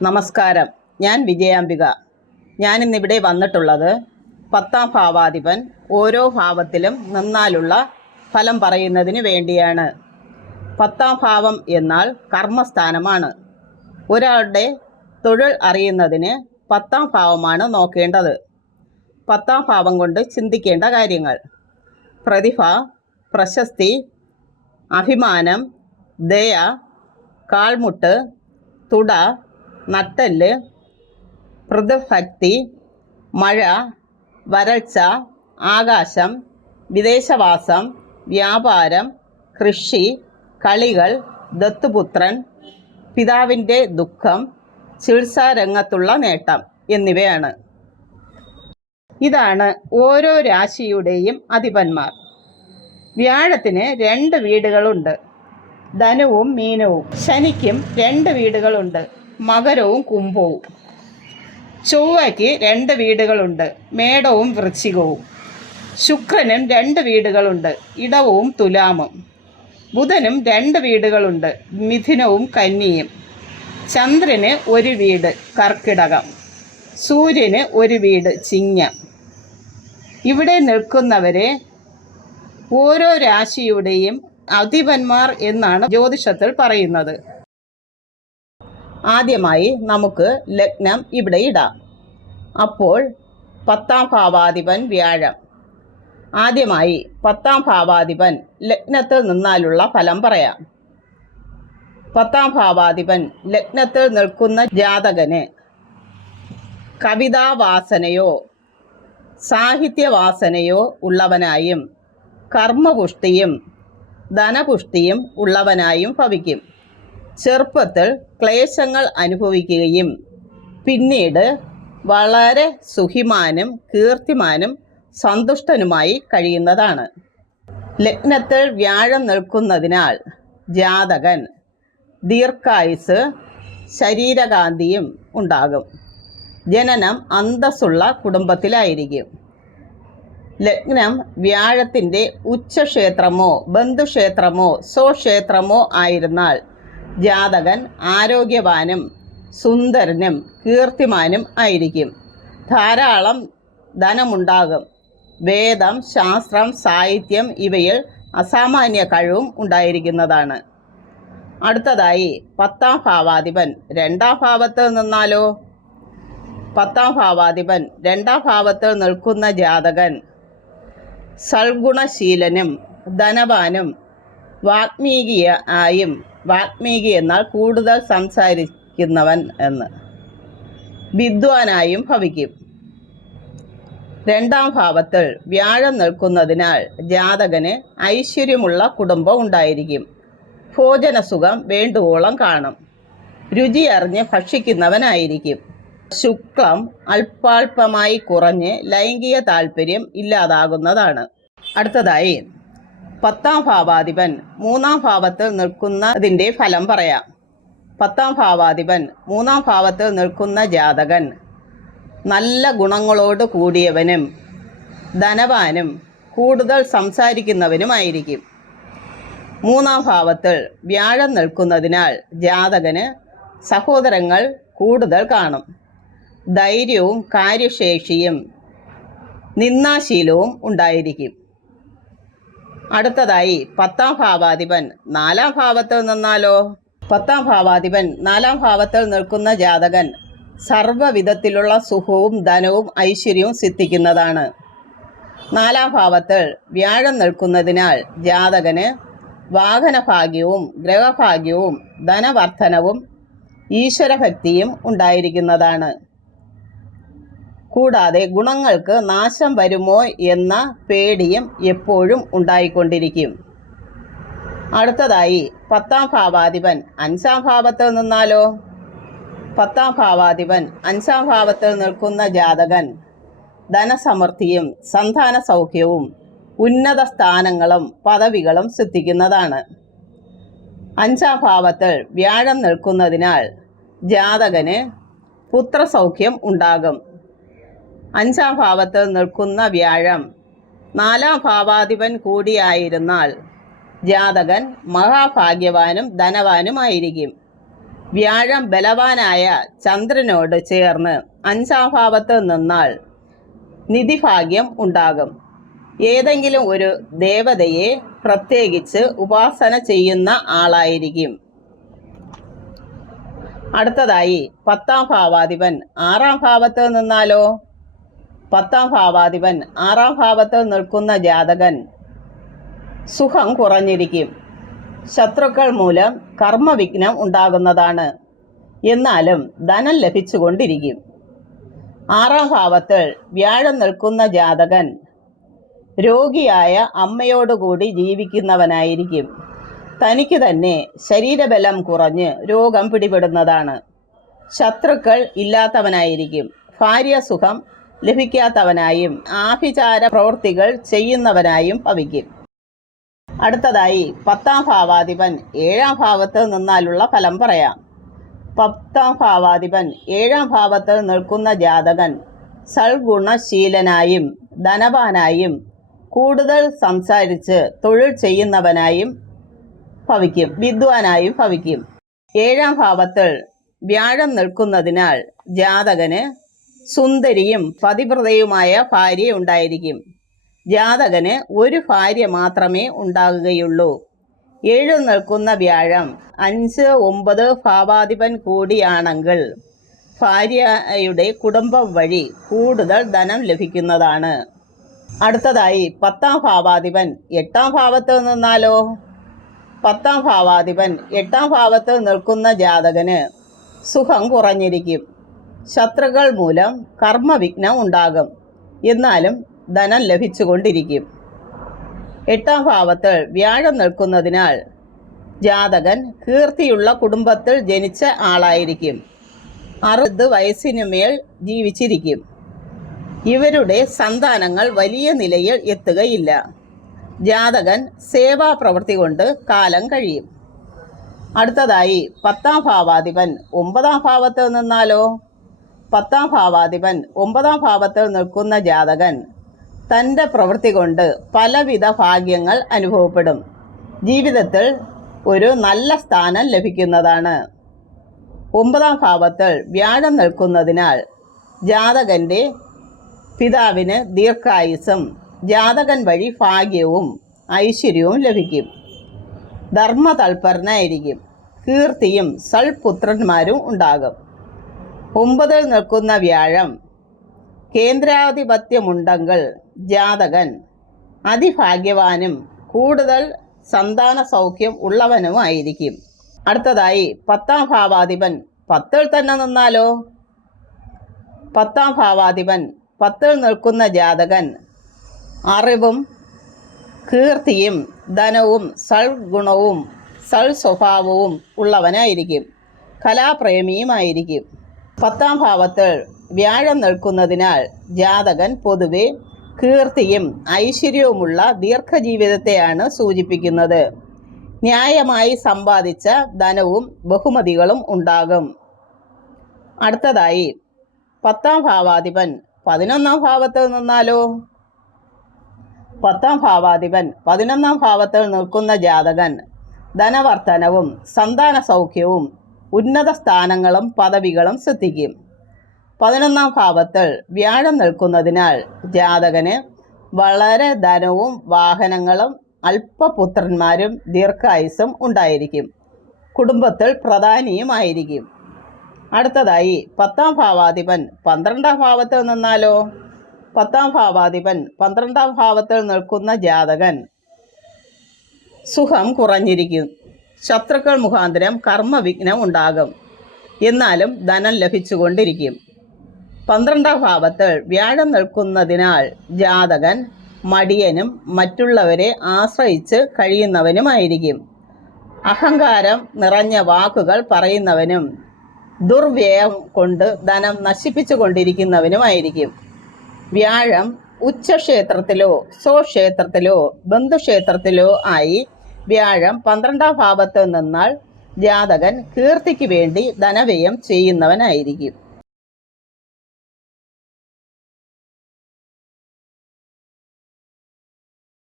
നമസ്കാരം. ഞാൻ വിജയാംബിക. ഞാനിന്നിവിടെ വന്നിട്ടുള്ളത് 10ാം ഭാവാധിപൻ ഓരോ ഭാവത്തിലും നിന്നാലുള്ള ഫലം പറയുന്നതിന് വേണ്ടിയാണ്. 10ാം ഭാവം എന്നാൽ കർമ്മസ്ഥാനമാണ്. ഒരാളുടെ തൊഴിൽ അറിയുന്നതിന് 10ാം ഭാവമാണ് നോക്കേണ്ടത്. 10ാം ഭാവം കൊണ്ട് ചിന്തിക്കേണ്ട കാര്യങ്ങൾ: പ്രതിഭ, പ്രശസ്തി, അഭിമാനം, ദയ, കാൽമുട്ട്, തുട, നട്ടെല്ല്, പൃഥുഭക്തി, മഴ, വരൾച്ച, ആകാശം, വിദേശവാസം, വ്യാപാരം, കൃഷി, കളികൾ, ദത്തുപുത്രൻ, പിതാവിൻ്റെ ദുഃഖം, ചികിത്സാരംഗത്തുള്ള നേട്ടം എന്നിവയാണ്. ഇതാണ് ഓരോ രാശിയുടെയും അധിപന്മാർ. വ്യാഴത്തിന് 2 വീടുകളുണ്ട്, ധനുവും മീനവും. ശനിക്കും 2 വീടുകളുണ്ട്, മകരവും കുംഭവും. ചൊവ്വയ്ക്ക് 2 വീടുകളുണ്ട്, മേടവും വൃശ്ചികവും. ശുക്രനും 2 വീടുകളുണ്ട്, ഇടവവും തുലാമും. ബുധനും 2 വീടുകളുണ്ട്, മിഥുനവും കന്നിയും. ചന്ദ്രന് 1 വീട്, കർക്കിടകം. സൂര്യന് 1 വീട്, ചിങ്ങം. ഇവിടെ നിൽക്കുന്നവരെ ഓരോ രാശിയുടെയും അധിപന്മാർ എന്നാണ് ജ്യോതിഷത്തിൽ പറയുന്നത്. ആദ്യമായി നമുക്ക് ലഗ്നം ഇവിടെ ഇടാം. അപ്പോൾ 10ാം ഭാവാധിപൻ വ്യാഴം. ആദ്യമായി 10ാം ഭാവാധിപൻ ലഗ്നത്തിൽ നിന്നാലുള്ള ഫലം പറയാം. 10ാം ഭാവാധിപൻ ലഗ്നത്തിൽ നിൽക്കുന്ന ജാതകന് കവിതാവാസനയോ സാഹിത്യവാസനയോ ഉള്ളവനായും കർമ്മപുഷ്ടിയും ധനപുഷ്ടിയും ഉള്ളവനായും ഭവിക്കും. ചെറുപ്പത്തിൽ ക്ലേശങ്ങൾ അനുഭവിക്കുകയും പിന്നീട് വളരെ സുഖിമാനും കീർത്തിമാനും സന്തുഷ്ടനുമായി കഴിയുന്നതാണ്. ലഗ്നത്തിൽ വ്യാഴം നിൽക്കുന്നതിനാൽ ജാതകൻ ദീർഘായുസ്, ശരീരകാന്തിയും ഉണ്ടാകും. ജനനം അന്തസ്സുള്ള കുടുംബത്തിലായിരിക്കും. ലഗ്നം വ്യാഴത്തിൻ്റെ ഉച്ചക്ഷേത്രമോ ബന്ധുക്ഷേത്രമോ സ്വക്ഷേത്രമോ ആയിരുന്നാൽ ജാതകൻ ആരോഗ്യവാനും സുന്ദരനും കീർത്തിമാനും ആയിരിക്കും. ധാരാളം ധനമുണ്ടാകും. വേദം, ശാസ്ത്രം, സാഹിത്യം ഇവയിൽ അസാമാന്യ കഴിവും ഉണ്ടായിരിക്കുന്നതാണ്. അടുത്തതായി 10ാം ഭാവാധിപൻ 2ാം ഭാവത്തിൽ നിന്നാലോ? 10ാം ഭാവാധിപൻ 2ാം ഭാവത്തിൽ നിൽക്കുന്ന ജാതകൻ സൽഗുണശീലനും ധനവാനും വാഗ്മീകിയായും, വാഗ്മീകി എന്നാൽ കൂടുതൽ സംസാരിക്കുന്നവൻ എന്ന്, വിദ്വാനായും ഭവിക്കും. 2ാം ഭാവത്തിൽ വ്യാഴം നിൽക്കുന്നതിനാൽ ജാതകന് ഐശ്വര്യമുള്ള കുടുംബം ഉണ്ടായിരിക്കും. ഭോജനസുഖം വേണ്ടുവോളം കാണും. രുചി അറിഞ്ഞ് ഭക്ഷിക്കുന്നവനായിരിക്കും. ശുക്ലം അല്പാൽപമായി കുറഞ്ഞ് ലൈംഗിക താല്പര്യം ഇല്ലാതാകുന്നതാണ്. അടുത്തതായി 10ാം ഭാവാധിപൻ 3ാം ഭാവത്തിൽ നിൽക്കുന്നതിൻ്റെ ഫലം പറയാം. 10ാം ഭാവാധിപൻ 3ാം ഭാവത്തിൽ നിൽക്കുന്ന ജാതകൻ നല്ല ഗുണങ്ങളോട് കൂടിയവനും ധനവാനും കൂടുതൽ സംസാരിക്കുന്നവനുമായിരിക്കും. 3ാം ഭാവത്തിൽ വ്യാഴം നിൽക്കുന്നതിനാൽ ജാതകന് സഹോദരങ്ങൾ കൂടുതൽ കാണും. ധൈര്യവും കാര്യശേഷിയും നിന്ദാശീലവും ഉണ്ടായിരിക്കും. അടുത്തതായി 10ാം ഭാവാധിപൻ 4ാം ഭാവത്തിൽ നിന്നാലോ? 10ാം ഭാവാധിപൻ 4ാം ഭാവത്തിൽ നിൽക്കുന്ന ജാതകൻ സർവ്വവിധത്തിലുള്ള സുഖവും ധനവും ഐശ്വര്യവും സിദ്ധിക്കുന്നതാണ്. 4ാം ഭാവത്തിൽ വ്യാഴം നിൽക്കുന്നതിനാൽ ജാതകന് വാഹനഭാഗ്യവും ഗ്രഹഭാഗ്യവും ധനവർദ്ധനവും ഈശ്വരഭക്തിയും ഉണ്ടായിരിക്കുന്നതാണ്. കൂടാതെ ഗുണങ്ങൾക്ക് നാശം വരുമോ എന്ന പേടിയും എപ്പോഴും ഉണ്ടായിക്കൊണ്ടിരിക്കും. അടുത്തതായി 10ാം ഭാവാധിപൻ 5ാം ഭാവത്തിൽ നിന്നാലോ? 10ാം ഭാവാധിപൻ 5ാം ഭാവത്തിൽ നിൽക്കുന്ന ജാതകൻ ധനസമൃദ്ധിയും സന്താന സൗഖ്യവും ഉന്നത സ്ഥാനങ്ങളും പദവികളും സിദ്ധിക്കുന്നതാണ്. 5ാം ഭാവത്തിൽ വ്യാഴം നിൽക്കുന്നതിനാൽ ജാതകന് പുത്രസൗഖ്യം ഉണ്ടാകും. 5ാം ഭാവത്തിൽ നിൽക്കുന്ന വ്യാഴം 4ാം ഭാവാധിപൻ കൂടിയായിരുന്നാൽ ജാതകൻ മഹാഭാഗ്യവാനും ധനവാനുമായിരിക്കും. വ്യാഴം ബലവാനായ ചന്ദ്രനോട് ചേർന്ന് 5-ാം ഭാവത്ത് നിന്നാൽ നിധിഭാഗ്യം ഉണ്ടാകും. ഏതെങ്കിലും ഒരു ദേവതയെ പ്രത്യേകിച്ച് ഉപാസന ചെയ്യുന്ന ആളായിരിക്കും. അടുത്തതായി 10-ാം ഭാവാധിപൻ 6-ാം ഭാവത്ത് നിന്നാലോ? 10-ാം ഭാവാധിപൻ 6-ാം ഭാവത്ത് നിൽക്കുന്ന ജാതകൻ സുഖം കുറഞ്ഞിരിക്കും. ശത്രുക്കൾ മൂലം കർമ്മവിഘ്നം ഉണ്ടാകുന്നതാണ്. എന്നാലും ധനം ലഭിച്ചുകൊണ്ടിരിക്കും. 6-ാം ഭാവത്തിൽ വ്യാഴം നിൽക്കുന്ന ജാതകൻ രോഗിയായ അമ്മയോടുകൂടി ജീവിക്കുന്നവനായിരിക്കും. തനിക്ക് തന്നെ ശരീരബലം കുറഞ്ഞ് രോഗം പിടിപെടുന്നതാണ്. ശത്രുക്കൾ ഇല്ലാത്തവനായിരിക്കും. ഭാര്യ സുഖം ലഭിക്കാത്തവനായും ആഭിചാര പ്രവൃത്തികൾ ചെയ്യുന്നവനായും ഭവിക്കും. അടുത്തതായി 10-ാം ഭാവാധിപൻ 7-ാം ഭാവത്ത് നിന്നാലുള്ള ഫലം പറയാം. 10-ാം ഭാവാധിപൻ 7-ാം ഭാവത്ത് നിൽക്കുന്ന ജാതകൻ സൽഗുണശീലനായും ധനവാനായും കൂടുതൽ സംസാരിച്ച് തൊഴിൽ ചെയ്യുന്നവനായും ഭവിക്കും. വിദ്വാനായും ഭവിക്കും. 7-ാം ഭാവത്തിൽ വ്യാഴം നിൽക്കുന്നതിനാൽ ജാതകന് സുന്ദരിയും പതിവ്രതയുമായ ഭാര്യ ഉണ്ടായിരിക്കും. ജാതകന് ഒരു ഭാര്യ മാത്രമേ ഉണ്ടാകുകയുള്ളൂ. 7 നിൽക്കുന്ന വ്യാഴം 5-9 ഭാവാധിപൻ കൂടിയാണെങ്കിൽ ഭാര്യയുടെ കുടുംബം വഴി കൂടുതൽ ധനം ലഭിക്കുന്നതാണ്. അടുത്തതായി 10-ാം ഭാവാധിപൻ 8-ാം ഭാവത്ത് നിന്നാലോ? 10-ാം ഭാവാധിപൻ 8-ാം ഭാവത്ത് നിൽക്കുന്ന ജാതകന് സുഖം കുറഞ്ഞിരിക്കും. ശത്രുക്കൾ മൂലം കർമ്മവിഘ്നം ഉണ്ടാകും. എന്നാലും ധനം ലഭിച്ചുകൊണ്ടിരിക്കും. 8-ാം ഭാവത്തിൽ വ്യാഴം നിൽക്കുന്നതിനാൽ ജാതകൻ കീർത്തിയുള്ള കുടുംബത്തിൽ ജനിച്ച ആളായിരിക്കും. 60 വയസ്സിനുമേൽ ജീവിച്ചിരിക്കും. ഇവരുടെ സന്താനങ്ങൾ വലിയ നിലയിൽ എത്തുകയില്ല. ജാതകൻ സേവാപ്രവൃത്തി കൊണ്ട് കാലം കഴിയും. അടുത്തതായി 10-ാം ഭാവാധിപൻ 9-ാം ഭാവത്ത് നിന്നാലോ? 10-ാം ഭാവാധിപൻ 9-ാം ഭാവത്തിൽ നിൽക്കുന്ന ജാതകൻ തൻ്റെ പ്രവൃത്തി കൊണ്ട് പലവിധ ഭാഗ്യങ്ങൾ അനുഭവപ്പെടും. ജീവിതത്തിൽ ഒരു നല്ല സ്ഥാനം ലഭിക്കുന്നതാണ്. 9-ാം ഭാവത്തിൽ വ്യാഴം നിൽക്കുന്നതിനാൽ ജാതകൻ്റെ പിതാവിന് ദീർഘായുസ്സും ജാതകൻ വഴി ഭാഗ്യവും ഐശ്വര്യവും ലഭിക്കും. ധർമ്മതൽപരനായിരിക്കും. കീർത്തിയും സൽപുത്രന്മാരും ഉണ്ടാകും. 9-ൽ നിൽക്കുന്ന വ്യാഴം കേന്ദ്രാധിപത്യമുണ്ടെങ്കിൽ ജാതകൻ അതിഭാഗ്യവാനും കൂടുതൽ സന്താന സൗഖ്യം ഉള്ളവനുമായിരിക്കും. അടുത്തതായി 10-ാം ഭാവാധിപൻ 10-ൽ തന്നെ നിന്നാലോ? 10-ാം ഭാവാധിപൻ 10-ൽ നിൽക്കുന്ന ജാതകൻ അറിവും കീർത്തിയും ധനവും സൽഗുണവും സൽ സ്വഭാവവും ഉള്ളവനായിരിക്കും. കലാപ്രേമിയുമായിരിക്കും. 10-ാം ഭാവത്തിൽ വ്യാഴം നിൽക്കുന്നതിനാൽ ജാതകൻ പൊതുവെ കീർത്തിയും ഐശ്വര്യവുമുള്ള ദീർഘജീവിതത്തെയാണ് സൂചിപ്പിക്കുന്നത്. ന്യായമായി സമ്പാദിച്ച ധനവും ബഹുമതികളും ഉണ്ടാകും. അടുത്തതായി 10-ാം ഭാവാധിപൻ 11-ാം ഭാവത്തിൽ നിന്നാലോ? 10-ാം ഭാവാധിപൻ 11-ാം ഭാവത്തിൽ നിൽക്കുന്ന ജാതകൻ ധനവർദ്ധനവും സന്താന സൗഖ്യവും ഉന്നത സ്ഥാനങ്ങളും പദവികളും സിദ്ധിക്കും. 11-ാം ഭാവത്തിൽ വ്യാഴം നിൽക്കുന്നതിനാൽ ജാതകന് വളരെ ധനവും വാഹനങ്ങളും അല്പപുത്രന്മാരും ദീർഘായുസ്സും ഉണ്ടായിരിക്കും. കുടുംബത്തിൽ പ്രധാനിയുമായിരിക്കും. അടുത്തതായി 10-ാം ഭാവാധിപൻ 12-ാം ഭാവത്തിൽ നിന്നാലോ? 10-ാം ഭാവാധിപൻ 12-ാം ഭാവത്തിൽ നിൽക്കുന്ന ജാതകൻ സുഖം കുറഞ്ഞിരിക്കും. ശത്രുക്കൾ മുഖാന്തരം കർമ്മവിഘ്നം ഉണ്ടാകും. എന്നാലും ധനം ലഭിച്ചുകൊണ്ടിരിക്കും. 12-ാം ഭാവത്തിൽ വ്യാഴം നിൽക്കുന്നതിനാൽ ജാതകൻ മടിയനും മറ്റുള്ളവരെ ആശ്രയിച്ച് കഴിയുന്നവനുമായിരിക്കും. അഹങ്കാരം നിറഞ്ഞ വാക്കുകൾ പറയുന്നവനും ദുർവ്യയം കൊണ്ട് ധനം നശിപ്പിച്ചു കൊണ്ടിരിക്കുന്നവനുമായിരിക്കും. വ്യാഴം ഉച്ചക്ഷേത്രത്തിലോ സ്വക്ഷേത്രത്തിലോ ബന്ധുക്ഷേത്രത്തിലോ ആയി വ്യാഴം 12-ാം ഭാവത്ത് നിന്നാൽ ജാതകൻ കീർത്തിക്ക് വേണ്ടി ധനവ്യയം ചെയ്യുന്നവനായിരിക്കും.